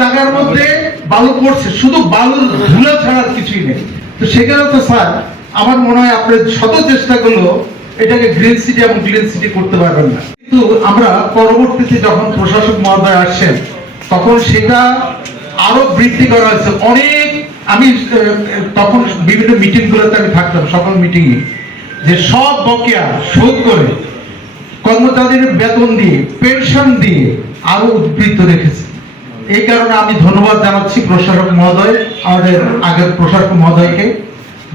জায়গার মধ্যে বালু পড়ছে, শুধু বালুর ধুলো ছাড়া কিছুই নেই। তো সেখানে তো স্যার আমার মনে হয় আপনার শত চেষ্টা করলো এটাকে গ্রিন সিটি এবং ক্লিন সিটি করতে পারবেন না। কিন্তু আমরা পরবর্তীতে যখন প্রশাসক মহোদয় আসছেন তখন সেটা আরো বৃদ্ধি করা হয়েছে অনেক। আমি তখন বিভিন্ন মিটিং গুলোতে আমি থাকতাম, সকল মিটিংয়ে, যে সব বকেয়া শোধ করে কর্মচারীদের বেতন দিয়ে পেনশন দিয়ে আরো উদ্বৃত্ত রেখেছে। এই কারণে আমি ধন্যবাদ জানাচ্ছি প্রশাসক মহোদয়, আমাদের আগের প্রশাসক মহোদয়কে।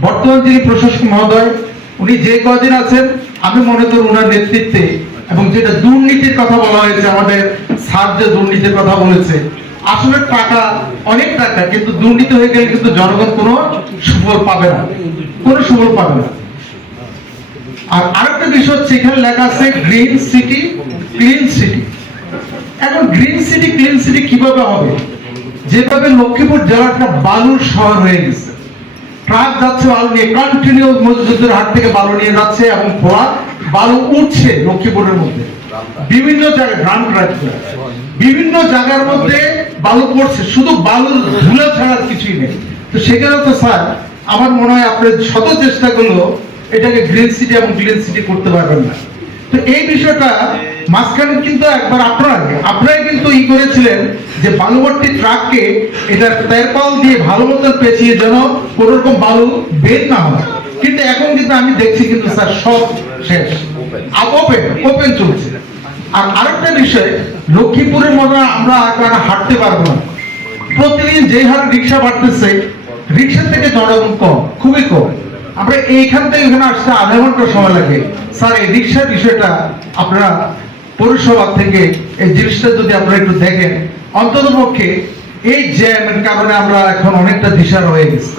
বর্তমান যিনি প্রশাসক মহোদয় উনি যে কদিন আছেন আমি মনে করি ওনার নেতৃত্বে, এবং যেটা দুর্নীতির কথা বলা হয়েছে, আমাদের স্যার যে দুর্নীতির কথা বলেছে, আসলে টাকা অনেক টাকা, কিন্তু দুর্নীতি হয়ে গেলে কিন্তু জনগণ কোনো সুফল পাবে না, কোনো সুফল পাবে না। আর আরেকটা বিষয় হচ্ছে এখানে লেখা আছে গ্রিন সিটি ক্লিন সিটি। এখন গ্রিন সিটি ক্লিন সিটি কিভাবে হবে? যেভাবে লক্ষ্মীপুর জেলাটা বালুর শহর হয়ে গেছে, ট্রাক যাচ্ছে বালু নিয়ে, কন্টিনিউ মজুদের হাট থেকে বালু নিয়ে যাচ্ছে এবং বালু উঠছে লক্ষ্মীপুরের মধ্যে বিভিন্ন জায়গায়, গ্রাম বিভিন্ন জায়গার মধ্যে বালু পড়ছে, শুধু বালুর ধুলো ছাড়া কিছুই নেই। তো সেখানে তো স্যার আমার মনে হয় আপনার শত চেষ্টা করলো এটাকে গ্রিন সিটি এবং ক্লিন সিটি করতে পারবেন না। তো এই বিষয়টা মাঝখানে কিন্তু একবার আপনারাই কিন্তু করেছিলেন যে বালুভর্তি ট্রাককে এটা তেরপাল দিয়ে ভালো মতন পেঁচিয়ে যেন কোনো রকম বালু বের না হয়। কিন্তু এখন কিন্তু আমি দেখছি কিন্তু স্যার সব শেষ, ওপেন চলছে। আর আরেকটা বিষয়, লক্ষ্মীপুরের মতো আমরা হাঁটতে পারবো না। প্রতিদিন যে হারে রিক্সা বাড়তেছে, রিক্সা থেকে জনগণ কম, খুবই কম। আমরা এইখান থেকে এখানে আসতে আধা ঘন্টা সময় লাগে। স্যার এই রিক্সার বিষয়টা আপনারা পৌরসভা থেকে এই জিনিসটা যদি আপনারা একটু দেখেন, অন্তত পক্ষে এই জ্যামের কারণে আমরা এখন অনেকটা দিশার হয়ে গেছি।